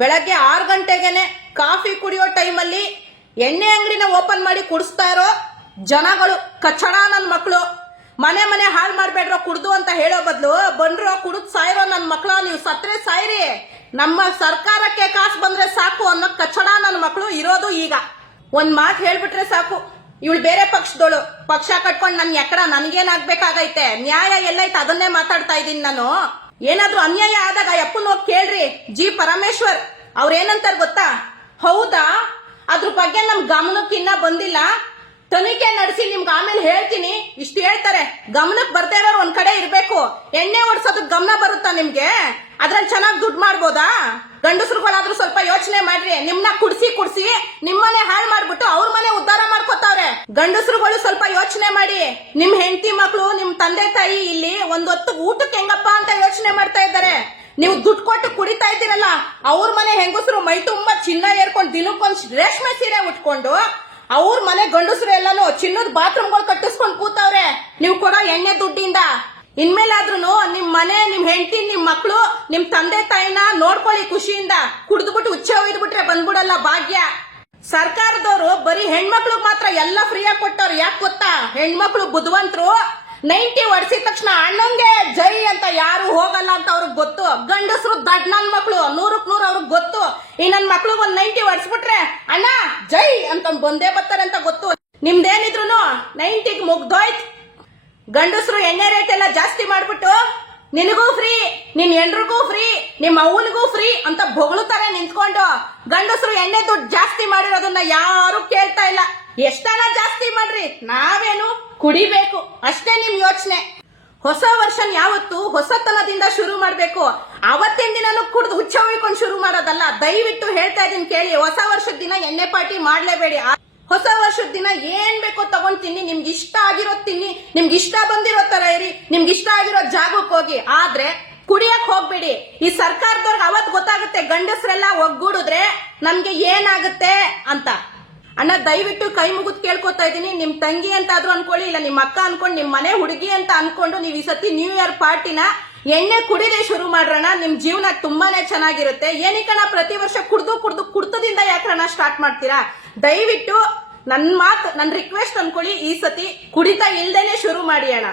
ಬೆಳಗ್ಗೆ 6 ಗಂಟೆಗೆನೆ ಕಾಫಿ ಕುಡಿಯೋ ಟೈಮಲ್ಲಿ ಎಣ್ಣೆ ಅಂಗಡಿನ ಓಪನ್ ಮಾಡಿ ಕುಡಿಸ್ತಾ ಇರೋ ಜನಗಳು ಕಚ್ಚಡ ನನ್ನ ಮಕ್ಕಳು. ಮನೆ ಮನೆ ಹಾಳು ಮಾಡ್ಬೇಡ್ರೋ ಕುಡ್ದು ಅಂತ ಹೇಳೋ ಬದಲು ಬಂದ್ರೋ ಕುಡಿದ್ ಸಾಯಿರೋ ನನ್ನ ಮಕ್ಕಳು, ನೀವು ಸತ್ರೆ ಸಾಯಿರಿ, ನಮ್ಮ ಸರ್ಕಾರಕ್ಕೆ ಕಾಸು ಬಂದ್ರೆ ಸಾಕು ಅನ್ನೋ ಕಚ್ಚಡ ನನ್ನ ಮಕ್ಕಳು ಇರೋದು. ಈಗ ಒಂದ್ ಮಾತು ಹೇಳ್ಬಿಟ್ರೆ ಸಾಕು, ಇವಳು ಬೇರೆ ಪಕ್ಷದೋಳು, ಪಕ್ಷ ಕಟ್ಕೊಂಡು ನನ್ ಎಕ್ಕಡ ನನ್ಗೇನಾಗ್ಬೇಕಾಗೈತೆ, ನ್ಯಾಯ ಎಲ್ಲೈತೆ ಅದನ್ನೇ ಮಾತಾಡ್ತಾ ಇದ್ದೀನಿ ನಾನು. ಏನಾದ್ರೂ ಅನ್ಯಾಯ ಆದಾಗ ಅಪ್ಪನ ಹೋಗಿ ಕೇಳ್ರಿ. ಜಿ ಪರಮೇಶ್ವರ್ ಅವ್ರೇನಂತಾರ ಗೊತ್ತಾ? ಹೌದಾ, ಅದ್ರ ಬಗ್ಗೆ ನಮ್ ಗಮನಕ್ಕೆ ಇನ್ನ ಬಂದಿಲ್ಲ, ತನಿಖೆ ನಡೆಸಿ ನಿಮ್ಗೆ ಆಮೇಲೆ ಹೇಳ್ತೀನಿ ಇಷ್ಟು ಹೇಳ್ತಾರೆ. ಗಮನಕ್ಕೆ ಬರ್ದೇ ಇರೋರು ಒಂದ್ ಕಡೆ ಇರ್ಬೇಕು. ಎಣ್ಣೆ ಓಡಿಸೋದಕ್ ಗಮನ ಬರುತ್ತಾ ನಿಮ್ಗೆ? ಅದ್ರಲ್ಲಿ ಚೆನ್ನಾಗಿ ದುಡ್ಡು ಮಾಡ್ಬೋದಾ? ಗಂಡಸರುಗಳಾದ್ರೂ ಸ್ವಲ್ಪ ಯೋಚನೆ ಮಾಡ್ರಿ. ನಿಮ್ನ ಕುಡ್ಸಿ ನಿಮ್ಮನೆ ಹಾಳು ಮಾಡ್ಬಿಟ್ಟು ಅವ್ರ ಮನೆ ಉದ್ಧಾರ ಮಾಡ್ಕೋತಾವ್ರೆ. ಗಂಡಸರುಗಳು ಸ್ವಲ್ಪ ಯೋಚನೆ ಮಾಡಿ. ನಿಮ್ ಹೆಂಡತಿ ಮಕ್ಕಳು, ನಿಮ್ ತಂದೆ ತಾಯಿ ಇಲ್ಲಿ ಒಂದೊತ್ತು ಊಟಕ್ಕೆ ಹೆಂಗಪ್ಪ ಅಂತ ಯೋಚನೆ ಮಾಡ್ತಾ ಇದ್ದಾರೆ. ನೀವು ದುಡ್ಡು ಕೊಟ್ಟು ಕುಡಿತಾ ಇದ್ದೀರಲ್ಲ, ಅವ್ರ ಮನೆ ಹೆಂಗಸರು ಮೈ ತುಂಬಾ ಚಿನ್ನ ಏರ್ಕೊಂಡು ದಿನಕ್ಕೊಂದ್ ರೇಷ್ಮೆ ಸೀರೆ ಉಟ್ಕೊಂಡು ಅವ್ರ ಮನೆ ಗಂಡಸರು ಎಲ್ಲಾನು ಚಿನ್ನದ ಬಾತ್ರೂಮ್ಗಳು ಕಟ್ಟಿಸ್ಕೊಂಡು ಕೂತವ್ರೆ ನೀವು ಕೊಡೋ ಎಣ್ಣೆ ದುಡ್ಡಿಂದ. ಇನ್ಮೇಲಾದ್ರೂ ನಿಮ್ ಮನೆ, ನಿಮ್ ಹೆಂಡತಿ, ನಿಮ್ ಮಕ್ಕಳು, ನಿಮ್ ತಂದೆ ತಾಯಿನ ನೋಡ್ಕೊಳ್ಳಿ ಖುಷಿಯಿಂದ. ಕುಡಿದ್ಬಿಟ್ಟು ಉಚ್ಚೆ ಒಯ್ದ್ಬಿಟ್ರೆ ಬಂದ್ಬಿಡಲ್ಲ ಭಾಗ್ಯ. ಸರ್ಕಾರದವರು ಬರೀ ಹೆಣ್ಮಕ್ಳಿಗೆ ಮಾತ್ರ ಎಲ್ಲ ಫ್ರೀಯಾಗಿ ಕೊಟ್ಟವ್ರು. ಯಾಕೆ ಗೊತ್ತಾ? ಹೆಣ್ಮಕ್ಳು ಬುದ್ಧಿವಂತರು. 90 ಹೊಡ್ಸಿದ ತಕ್ಷಣ ಅಣ್ಣಂಗೆ ಜೈ ಅಂತ ಯಾರು ಹೋಗಲ್ಲ ಅಂತ ಅವ್ರಿಗೆ ಗೊತ್ತು. ಗಂಡಸರು ದಡ್ ನನ್ ಮಕ್ಳು 100ಕ್ಕೆ 100 ಅವ್ರಿಗೆ ಗೊತ್ತು. ಈ ನನ್ ಮಕ್ಳಿಗೆ ಒಂದ್ 90 ಹೊಡ್ಸ್ಬಿಟ್ರೆ ಅಣ್ಣ ಜೈ ಅಂತ ಬಂದೇ ಬರ್ತಾರೆ ಅಂತ ಗೊತ್ತು. ನಿಮ್ದೇನಿದ್ರು 90ಗೆ ಮುಗ್ದೋಯ್ತು. ಗಂಡಸರು ಎಣ್ಣೆ ರೇಟ್ ಎಲ್ಲ ಜಾಸ್ತಿ ಮಾಡ್ಬಿಟ್ಟು ನಿನಗೂ ಫ್ರೀ, ನಿನ್ ಹೆಂಡ್ರಿಗೂ ಫ್ರೀ, ನಿಮ್ ಅವ್ವನಿಗೂ ಫ್ರೀ ಅಂತ ಬೊಗಳುತ್ತಾರೆ ನಿಂತ್ಕೊಂಡು. ಗಂಡಸರು ಎಣ್ಣೆ ದುಡ್ಡು ಜಾಸ್ತಿ ಮಾಡಿರೋದನ್ನ ಯಾರು ಕೇಳ್ತಾ ಇಲ್ಲ. ಎಷ್ಟನ ಜಾಸ್ತಿ ಮಾಡ್ರಿ, ನಾವೇನು ಕುಡಿಬೇಕು ಅಷ್ಟೇ ನಿಮ್ ಯೋಚನೆ. ಹೊಸ ವರ್ಷನ್ ಯಾವತ್ತು ಹೊಸತನದಿಂದ ಶುರು ಮಾಡ್ಬೇಕು. ಅವತ್ತಿನ ದಿನನೂ ಕುಡ್ದು ಹುಚ್ಚ ಹೊಯ್ಕೊಂಡು ಶುರು ಮಾಡೋದಲ್ಲ. ದಯವಿಟ್ಟು ಹೇಳ್ತಾ ಇದೀನಿ ಕೇಳಿ, ಹೊಸ ವರ್ಷದ ದಿನ ಎಣ್ಣೆ ಪಾರ್ಟಿ ಮಾಡ್ಲೇಬೇಡಿ. ಹೊಸ ವರ್ಷದ ದಿನ ಏನ್ ಬೇಕೋ ತಗೊಂಡ್ ತಿನ್ನಿ, ನಿಮ್ಗೆ ಇಷ್ಟ ಆಗಿರೋದ್ ತಿನ್ನಿ, ನಿಮ್ಗೆ ಇಷ್ಟ ಬಂದಿರೋ ತರ ಇರಿ, ನಿಮ್ಗೆ ಇಷ್ಟ ಆಗಿರೋ ಜಾಗಕ್ಕೆ ಹೋಗಿ. ಆದ್ರೆ ಕುಡಿಯಕ್ ಹೋಗ್ಬೇಡಿ. ಈ ಸರ್ಕಾರದವ್ರಿಗೆ ಅವತ್ ಗೊತ್ತಾಗುತ್ತೆ ಗಂಡಸ್ರೆಲ್ಲ ಒಗ್ಗೂಡಿದ್ರೆ ನಮ್ಗೆ ಏನಾಗುತ್ತೆ ಅಂತ. ಅಣ್ಣ ದಯವಿಟ್ಟು ಕೈ ಮುಗಿದ್ ಕೇಳ್ಕೊತಾ ಇದೀನಿ, ನಿಮ್ ತಂಗಿ ಅಂತ ಆದ್ರೂ ಅನ್ಕೊಳ್ಳಿ, ಇಲ್ಲ ನಿಮ್ ಅಕ್ಕ ಅನ್ಕೊಂಡು, ನಿಮ್ ಮನೆ ಹುಡುಗಿ ಅಂತ ಅನ್ಕೊಂಡು ನೀವ್ ಈ ಸತಿ ನ್ಯೂ ಇಯರ್ ಪಾರ್ಟಿನ ಎಣ್ಣೆ ಕುಡಿದೇ ಶುರು ಮಾಡ್ರಣ. ನಿಮ್ ಜೀವನ ತುಂಬಾನೇ ಚೆನ್ನಾಗಿರುತ್ತೆ. ಏನಕ್ಕಣ್ಣ ಪ್ರತಿ ವರ್ಷ ಕುಡ್ತದಿಂದ ಯಾಕಣ್ಣ ಸ್ಟಾರ್ಟ್ ಮಾಡ್ತೀರಾ? ದಯವಿಟ್ಟು ನನ್ ರಿಕ್ವೆಸ್ಟ್ ಅನ್ಕೊಳ್ಳಿ, ಈ ಸತಿ ಕುಡಿತಾ ಇಲ್ದೇನೆ ಶುರು ಮಾಡಿ ಅಣ್ಣ.